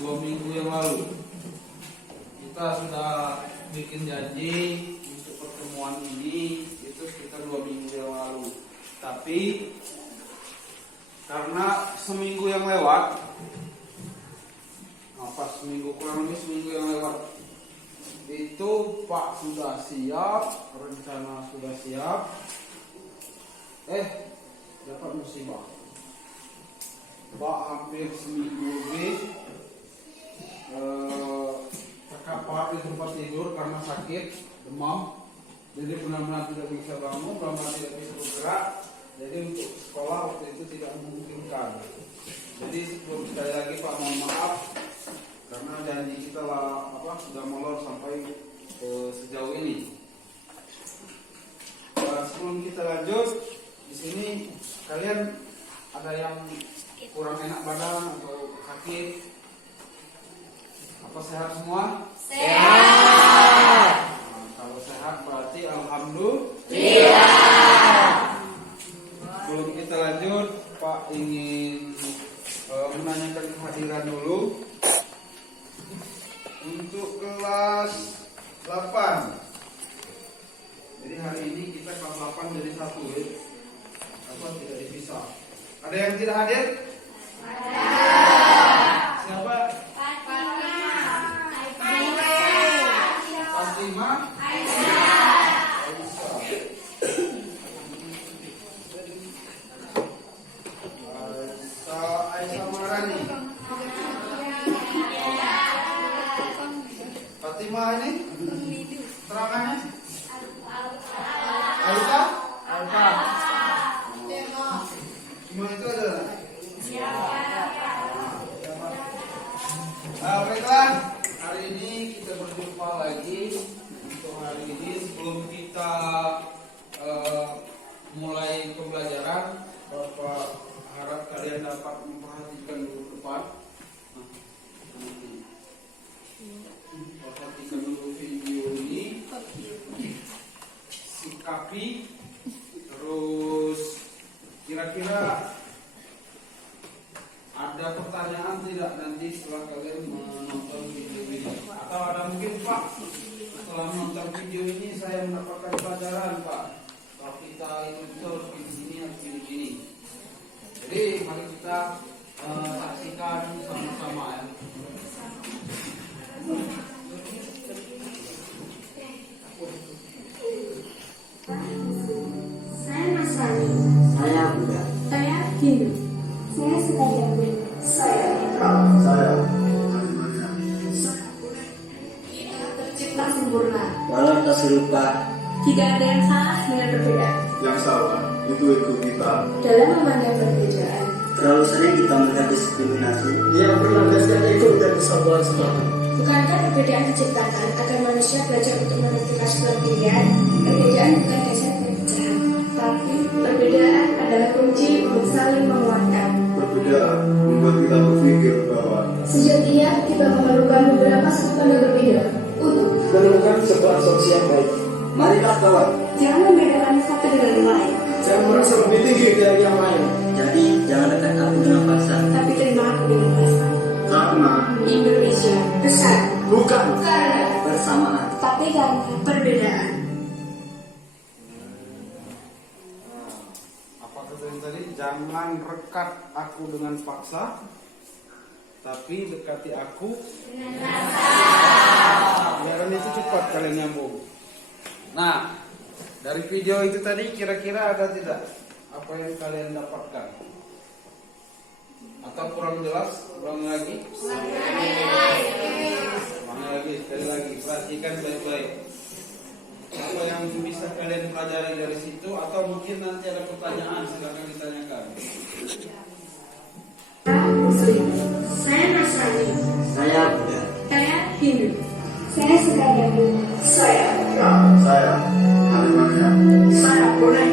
2 minggu yang lalu kita sudah bikin janji untuk pertemuan ini itu sekitar 2 minggu yang lalu. Tapi karena seminggu yang lewat, kurang lebih seminggu yang lewat itu Pak sudah siap, rencana sudah siap, dapat musibah. Pak hampir seminggu lebih terkapar di tempat tidur karena sakit, demam, jadi benar-benar tidak bisa bangun, benar-benar tidak bisa bergerak. Jadi untuk sekolah waktu itu tidak memungkinkan. Jadi sekali lagi Pak mohon maaf karena janji kita sudah molor sampai sejauh ini. Sebelum kita lanjut, di sini kalian ada yang kurang enak badan atau sakit? Apa sehat semua? Sehat. Nah, kalau sehat berarti alhamdulillah. Sebelum kita lanjut, Pak ingin menanyakan kehadiran dulu untuk kelas 8. Jadi hari ini kita kelas 8 jadi satu ya. Tidak dipisah. Ada yang tidak hadir? Ada. Siapa? Fatima. Aisyah Marani. Fatima ini terangannya? Aisyah? Alfa. Semua itu ada? Baiklah, hari ini kita berjumpa lagi. Untuk hari ini sebelum kita mulai pembelajaran, Bapak harap kalian dapat memperhatikan dulu depan. Perhatikan dulu video ini, sikapi, terus kira-kira ada pertanyaan tidak nanti setelah kalian menonton video ini? Atau ada mungkin Pak, setelah menonton video ini saya mendapatkan pelajaran Pak, kalau kita itu harus begini harus begini. Jadi mari kita saksikan sama-sama ya. Saya Mas Rani. Saya Buddha. Saya Hindu. Saya Sukadyabu. Saya Mitra. Saya Kita tercipta sempurna. walau tak serupa. Tidak ada yang salah dengan perbedaan. Yang salah itu ego kita. Dalam memandang perbedaan, Terlalu sering kita melihat diskriminasi. Yang berlandaskan ego dan kesatuan semangat. bukankah perbedaan diciptakan agar manusia belajar untuk menentukan sebuah pilihan? Perbedaan bukan dasar perpecahan, tapi perbedaan adalah kunci untuk saling menguatkan. Perbedaan membuat kita berpikir bahwa Sejatinya kita memerlukan beberapa sudut pandang berbeda untuk Menemukan sebuah solusi yang baik. Marilah kawan. jangan membedakan satu dengan yang lain, Jangan merasa lebih tinggi dari yang lain. Jadi jangan dekat aku dengan paksa. tapi terima aku dengan pasrah. karena Indonesia besar Bukan. karena Bersamaan. tapi karena perbedaan. Apa kata yang tadi? Jangan rekat aku dengan paksa, tapi dekati aku biar itu cepat kalian nyambung. Nah, dari video itu tadi kira-kira ada tidak apa yang kalian dapatkan? Atau kurang jelas? Ulangi lagi. Ulangi lagi, sekali lagi. Perhatikan baik-baik. Apa yang bisa kalian pelajari dari situ? Atau mungkin nanti ada pertanyaan, silakan ditanyakan. Muslim. Saya Nasrani. Saya Buddha. Saya Hindu. Saya Sukadyabu. Saya saya Harimania. Saya Brunei.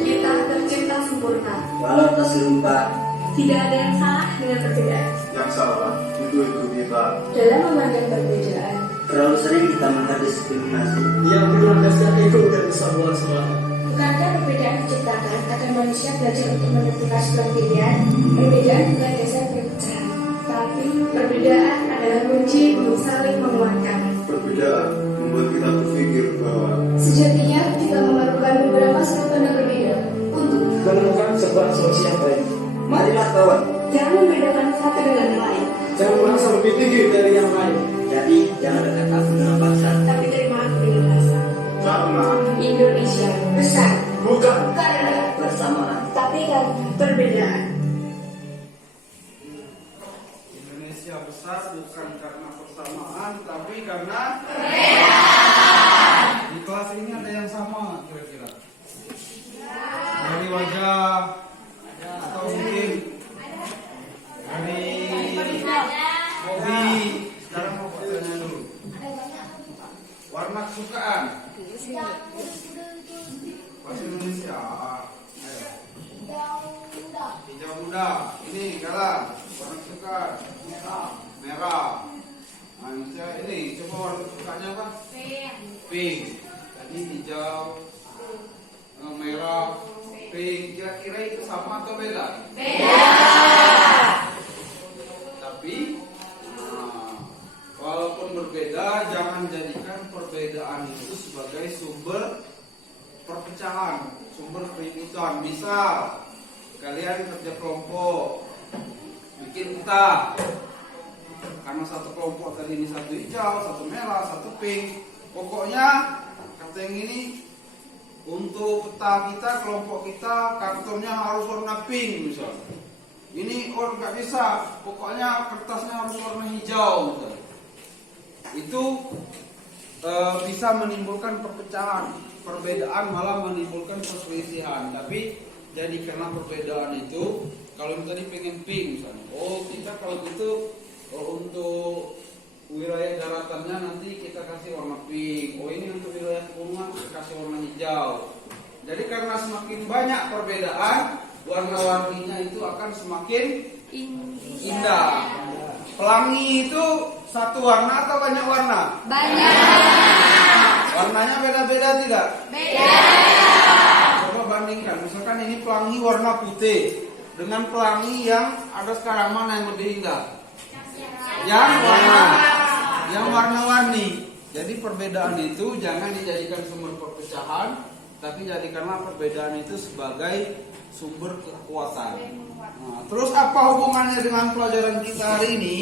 Kita tercipta sempurna. Walau tak serupa. Tidak ada yang salah dengan perbedaan. Yang salah itu ego kita. Dalam memandang perbedaan, Terlalu sering kita melihat diskriminasi. Yang berlandaskan ego dan kesatuan semangat. bukankah perbedaan diciptakan agar manusia belajar untuk menentukan sebuah pilihan? Perbedaan bukan dasar perpecahan, tapi perbedaan adalah kunci untuk saling menguatkan. Perbedaan membuat kita berpikir bahwa Sejatinya kita memerlukan beberapa sudut pandang berbeda untuk Menemukan sebuah solusi yang baik. Marilah kawan, jangan membedakan satu dengan yang lain, Jangan merasa lebih tinggi dari yang lain. jadi jangan dekat aku dengan bangsa. tapi terima aku dengan rasa. karena Indonesia besar Bukan. karena Bersamaan. tapi kan perbedaan. Indonesia besar bukan karena persamaan, tapi karena di kelas ini ada yang sama kira-kira. Dari wajah atau mungkin dari hobi. Sekarang mau tanya dulu. Warna kesukaan. Bahasa Indonesia. Ayo. Hijau muda. Ini galang. Warna kesukaan. Merah. Nah, ini coba warna kesukaannya apa? Pink. Tadi hijau, merah, pink. Kira-kira itu sama atau beda? Tapi walaupun berbeda, jangan jadikan perbedaan itu sebagai sumber perpecahan, sumber keributan. Misal kalian kerja kelompok, bikin peta, karena satu kelompok tadi ini satu hijau, satu merah, satu pink. Pokoknya kata yang ini untuk peta kita, kelompok kita, kartonnya harus warna pink misalnya. Ini nggak bisa, pokoknya kertasnya harus warna hijau misalnya. Itu bisa menimbulkan perpecahan, perbedaan malah menimbulkan perselisihan. Tapi jadi karena perbedaan itu, kalau tadi pengen pink misalnya, oh kita kalau gitu untuk wilayah daratannya nanti kita kasih warna pink. Oh ini untuk wilayah pegunungan kita kasih warna hijau. Jadi karena semakin banyak perbedaan, warna-warninya itu akan semakin indah. Pelangi itu satu warna atau banyak warna? Banyak. Warnanya beda-beda tidak? Beda. Coba bandingkan, misalkan ini pelangi warna putih dengan pelangi yang ada sekarang, mana yang lebih indah? Yang warna-warni. Jadi perbedaan itu jangan dijadikan sumber perpecahan, tapi jadikanlah perbedaan itu sebagai sumber kekuatan. Nah, terus apa hubungannya dengan pelajaran kita hari ini?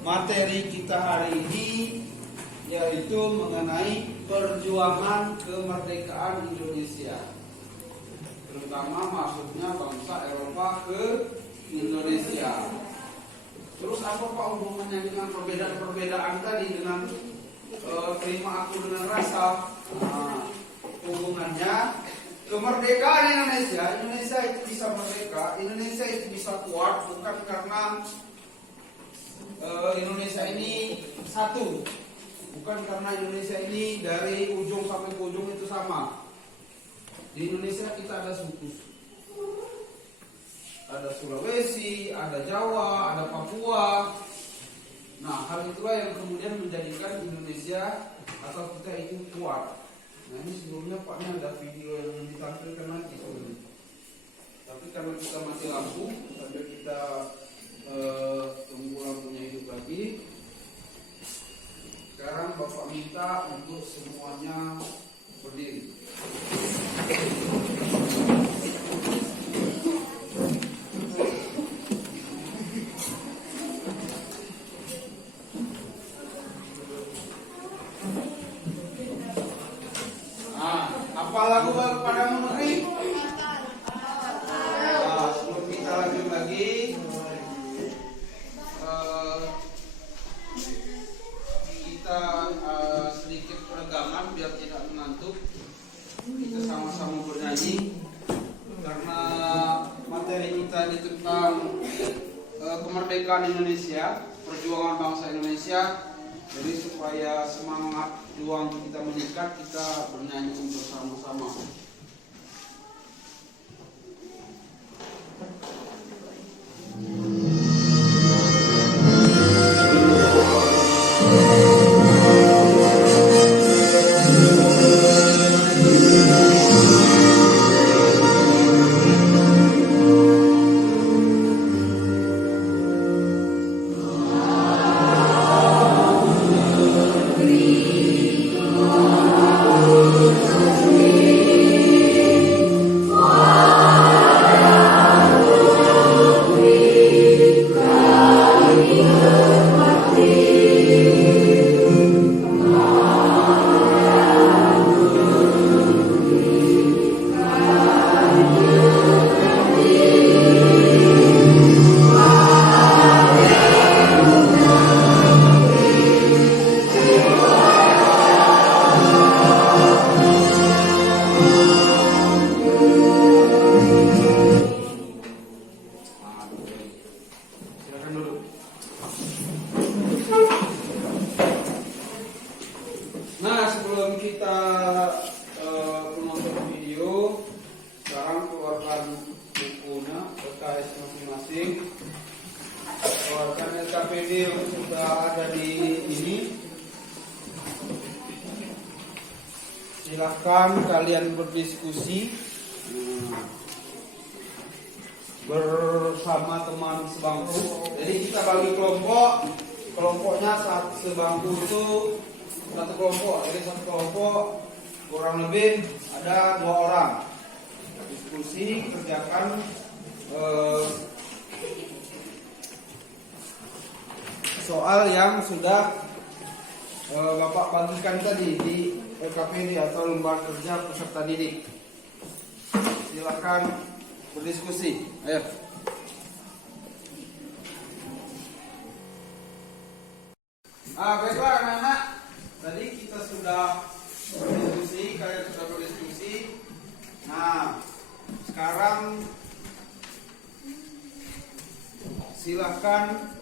Materi kita hari ini yaitu mengenai perjuangan kemerdekaan Indonesia, terutama maksudnya bangsa Eropa ke Indonesia. Terus apa Pak hubungannya dengan perbedaan-perbedaan tadi dengan terima aku dengan rasa? Hubungannya kemerdekaan Indonesia itu bisa merdeka, Indonesia itu bisa kuat bukan karena Indonesia ini satu, bukan karena Indonesia ini dari ujung sampai ke ujung itu sama. Di Indonesia kita ada suku, ada Sulawesi, ada Jawa, ada Papua. Nah, hal itulah yang kemudian menjadikan Indonesia atau kita itu kuat. Nah, ini sebelumnya Pak, ini ada video yang ditampilkan nanti sebelumnya. Tapi karena kita mati lampu, sampai kita tunggu lampunya hidup lagi. Sekarang Bapak minta untuk semuanya berdiri. Apa lagu padamu negeri? Sebelum kita lanjut lagi, kita sedikit peregangan biar tidak mengantuk. Kita sama-sama bernyanyi karena materi kita ini tentang kemerdekaan Indonesia, perjuangan bangsa Indonesia. Jadi supaya semangat juang kita meningkat, kita bernyanyi bersama-sama. Rekan LKPD yang sudah ada di ini, silahkan kalian berdiskusi bersama teman sebangku. Jadi kita bagi kelompok, kelompoknya sebangku itu satu kelompok. Jadi satu kelompok kurang lebih ada 2 orang. Diskusi, kerjakan soal yang sudah Bapak bagikan tadi di LKPD atau lembaga kerja peserta didik. Silakan berdiskusi. Ayo. Baiklah anak-anak. Tadi kita sudah berdiskusi, kalian sudah berdiskusi. Nah, sekarang silakan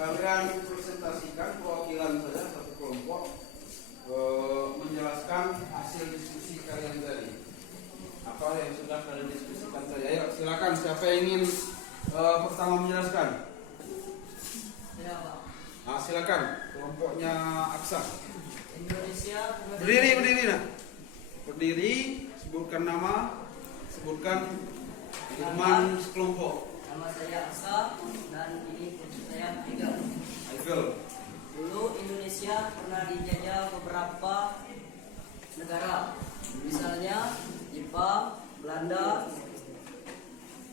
kalian presentasikan perwakilan saja satu kelompok menjelaskan hasil diskusi kalian tadi. Apa yang sudah kalian diskusikan tadi? Ayo silakan, siapa yang ingin pertama menjelaskan? Silakan kelompoknya Aksa. Indonesia. Berdiri nak. Berdiri, sebutkan nama, sebutkan teman sekelompok. Nama saya Aksa dan ini kursi saya Michael. Dulu Indonesia pernah dijajah beberapa negara, misalnya Jepang, Belanda,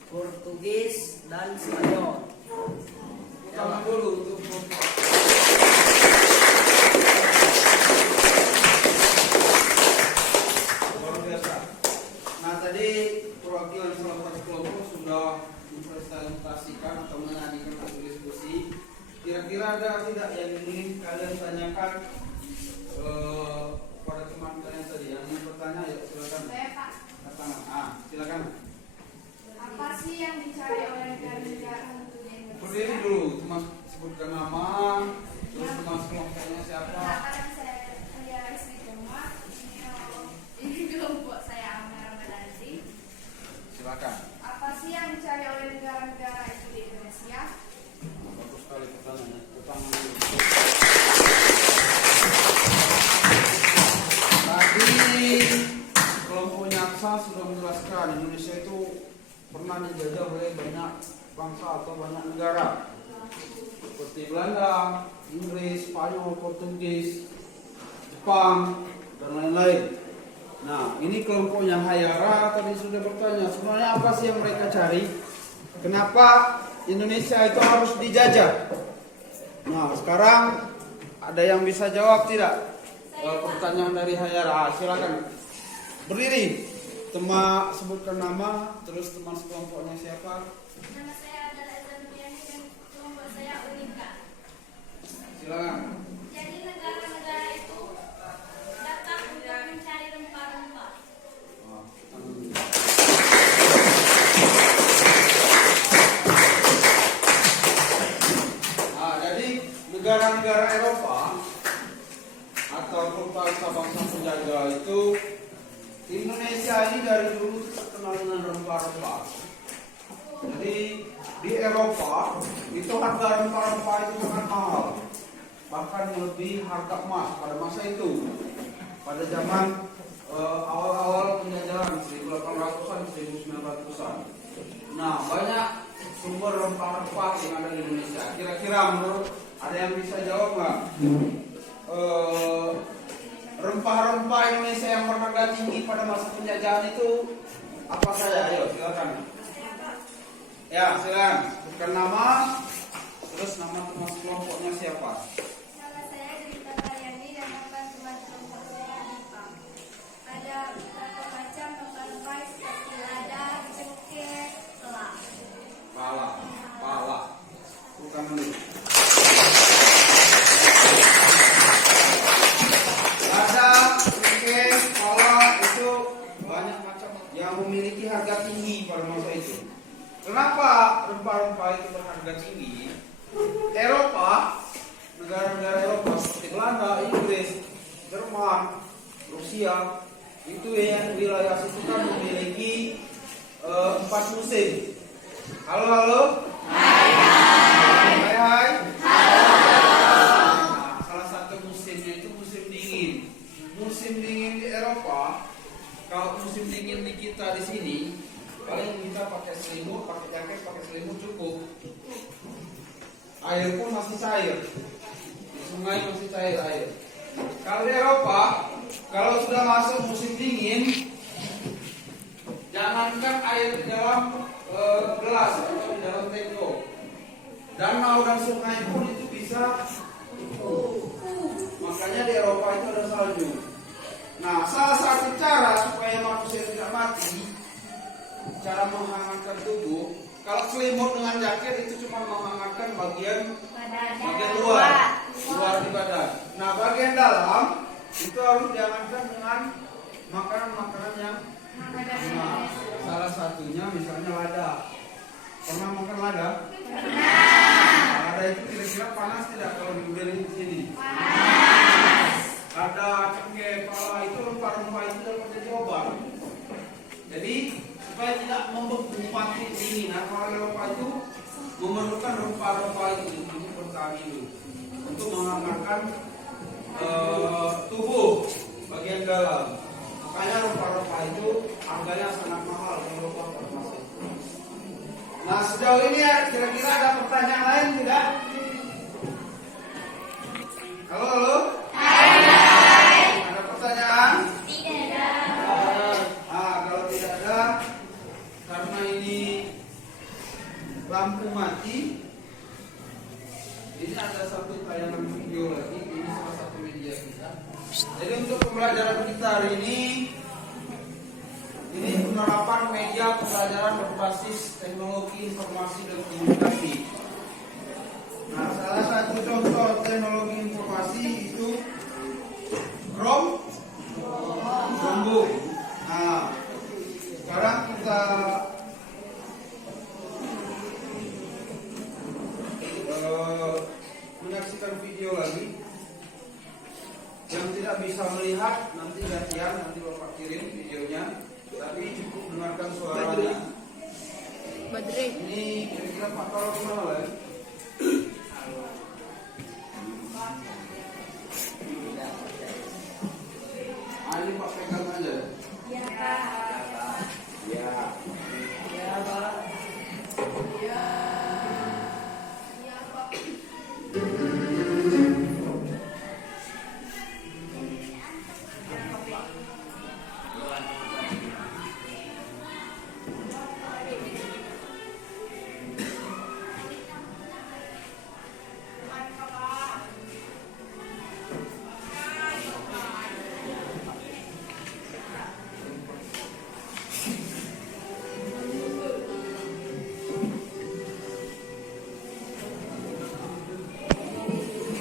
Portugis, dan Spanyol. Tangan dulu untuk luar biasa. Nah tadi perwakilan salah satu kelompok sudah mempresentasikan atau menyajikan hasil diskusi. Kira-kira ada tidak yang ingin kalian tanyakan pada teman kalian tadi? Yang ingin bertanya, ya silakan. Saya Pak, Silakan. apa sih yang dicari oleh negara-negara untuk di Indonesia? Berdiri dulu, teman sebutkan nama, terus teman kelompoknya siapa? Silakan saya Rizky Joma. Ini kelompok saya Amara Madani. Silakan. Apa sih yang dicari oleh negara-negara itu di Indonesia? Bagus sekali pertanyaannya. Pertama dulu. Tadi kelompoknya Aksa sudah menjelaskan Indonesia itu pernah dijajah oleh banyak bangsa atau banyak negara seperti Belanda, Inggris, Spanyol, Portugis, Jepang, dan lain-lain. Nah, ini kelompoknya Hayara tadi sudah bertanya, sebenarnya apa sih yang mereka cari? Kenapa Indonesia itu harus dijajah? Nah, sekarang ada yang bisa jawab tidak? Pertanyaan dari Hayara, silakan berdiri. Teman sebutkan nama, terus teman sekelompoknya siapa? Nama saya adalah Zaniani dan kelompok saya Unika. Silakan. Jadi negara-negara itu datang untuk mencari rempah-rempah. Jadi negara-negara Eropa atau bangsa-bangsa penjajah itu, Indonesia ini dari dulu terkenal dengan rempah-rempah. Jadi di Eropa itu harga rempah-rempah itu sangat mahal, bahkan melebihi harga emas pada masa itu. Pada zaman awal-awal penjajahan 1800-an, 1900-an. Nah, banyak sumber rempah-rempah yang ada di Indonesia. Kira-kira menurut ada yang bisa jawab nggak? Rempah-rempah Indonesia yang berharga tinggi pada masa penjajahan itu apa saja? Ayo silakan. Ya silakan. Bukan nama, terus nama teman kelompoknya siapa? Nama saya Dita Karyani dan teman-teman kelompok saya Dipa. Ada beberapa macam rempah-rempah seperti lada, cengkeh, telak. Pala. Bukan dulu. Lada, cengkeh, pala itu banyak macam yang memiliki harga tinggi pada masa itu. Kenapa rempah-rempah itu berharga tinggi? Eropa, negara-negara Eropa seperti Belanda, Inggris, Jerman, Rusia, itu yang wilayah situ kan memiliki 4 musim. Halo. Hai. pun masih cair. Di sungai masih cair air. Kalau di Eropa, kalau sudah masuk musim dingin, jangankan air di dalam gelas atau di dalam teko, danau dan sungai pun itu bisa beku. Makanya di Eropa itu ada salju. Nah, salah satu cara supaya manusia tidak mati, cara menghangatkan tubuh, kalau selimut dengan jaket itu cuma menghangatkan bagian luar di badan. Nah, bagian dalam itu harus dihangatkan dengan makanan-makanan yang salah satunya misalnya lada. Pernah makan lada? Lada itu kira-kira panas tidak kalau dibeli di sini? Ada cengkeh, pala, itu rempah-rempah itu dapat jadi obat. Jadi supaya tidak membeku mati dingin, nah kalau Eropa itu memerlukan rempah-rempah itu untuk bertahan hidup, untuk menghangatkan tubuh bagian dalam. Makanya rempah-rempah itu harganya sangat mahal di Eropa termasuk. Nah, sejauh ini ya, kira-kira ada pertanyaan lain tidak? Halo? Ada pertanyaan? Tidak ada. Nah, kalau tidak ada, karena ini lampu mati, ini ada satu tayangan video lagi, ini salah satu media kita. Jadi untuk pembelajaran kita hari ini penerapan media pembelajaran berbasis teknologi informasi dan komunikasi. Nah, salah satu contoh teknologi informasi itu Chromebook. Nah, sekarang kita menyaksikan video lagi. Yang tidak bisa melihat nanti gantian, nanti Bapak kirim videonya, tapi cukup dengarkan suaranya. Ini kira-kira Pak taruh di mana lah ya? Ini Pak pegang aja. Ya, Pak. Ya. Ya, Pak. Ya, Pak.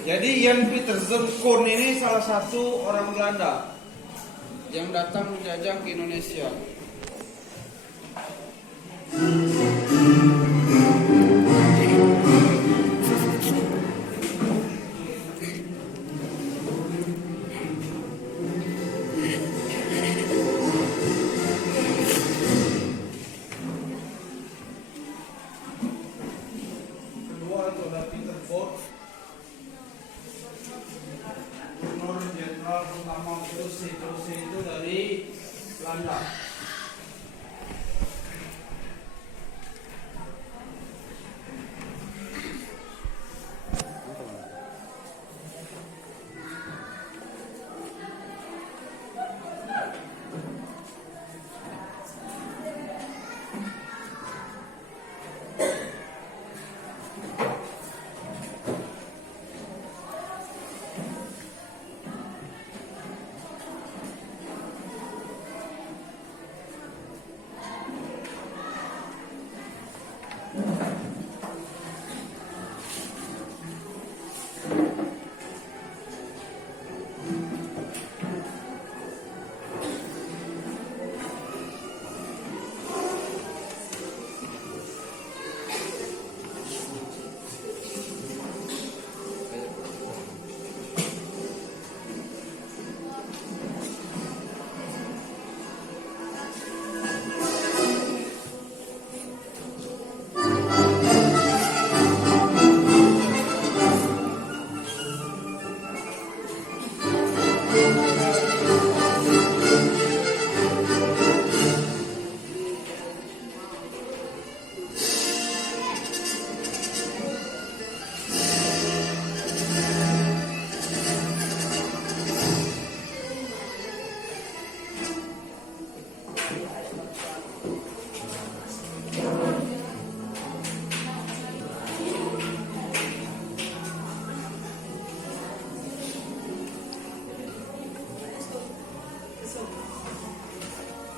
Jadi Jan Pieterszoon Koen ini salah satu orang Belanda yang datang menjajah ke Indonesia. Kedua itu ada Peter Both, Gubernur Jenderal pertama Prussia itu dari Belanda.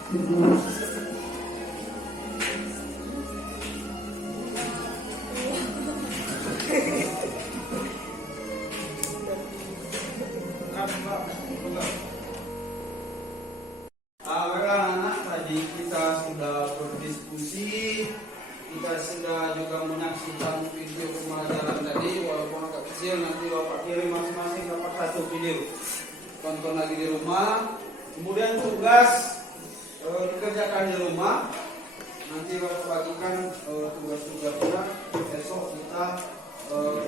Baiklah anak, tadi kita sudah berdiskusi, kita sudah juga menyaksikan video pembelajaran tadi, walaupun agak kecil, nanti Bapak kirim masing-masing dapat satu video. Tonton lagi di rumah. Kemudian tugas dikerjakan di rumah. Nanti Bapak bagikan tugas-tugasnya, besok kita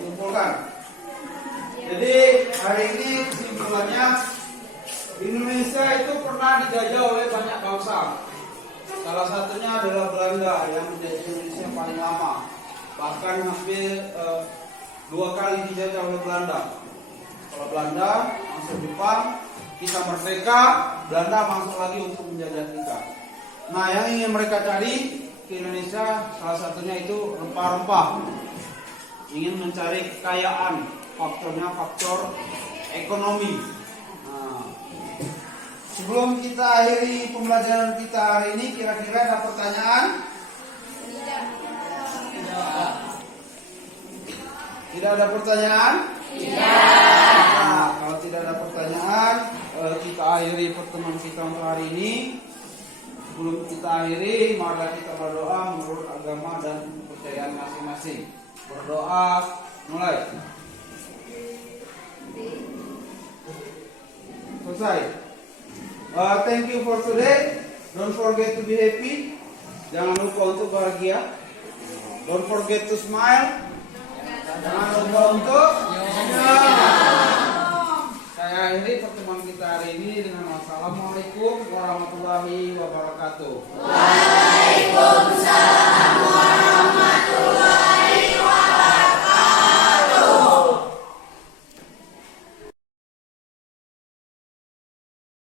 kumpulkan. Jadi hari ini kesimpulannya, Indonesia itu pernah dijajah oleh banyak bangsa. Salah satunya adalah Belanda yang menjajah Indonesia paling lama. Bahkan hampir 2 kali dijajah oleh Belanda. Kalau Belanda masuk Jepang, kita merdeka, Belanda masuk lagi untuk menjajah kita. Nah, yang ingin mereka cari ke Indonesia salah satunya itu rempah-rempah. Ingin mencari kekayaan, faktornya faktor ekonomi. Sebelum kita akhiri pembelajaran kita hari ini, kira-kira ada pertanyaan? Tidak ada pertanyaan? Nah, kalau tidak ada pertanyaan, kita akhiri pertemuan kita untuk hari ini. Sebelum kita akhiri, mari kita berdoa menurut agama dan kepercayaan masing-masing. Berdoa, mulai. Selesai. Thank you for today. Don't forget to be happy. Jangan lupa untuk bahagia. Don't forget to smile. Jangan lupa untuk Saya akhiri pertemuan kita hari ini dengan Assalamualaikum warahmatullahi wabarakatuh.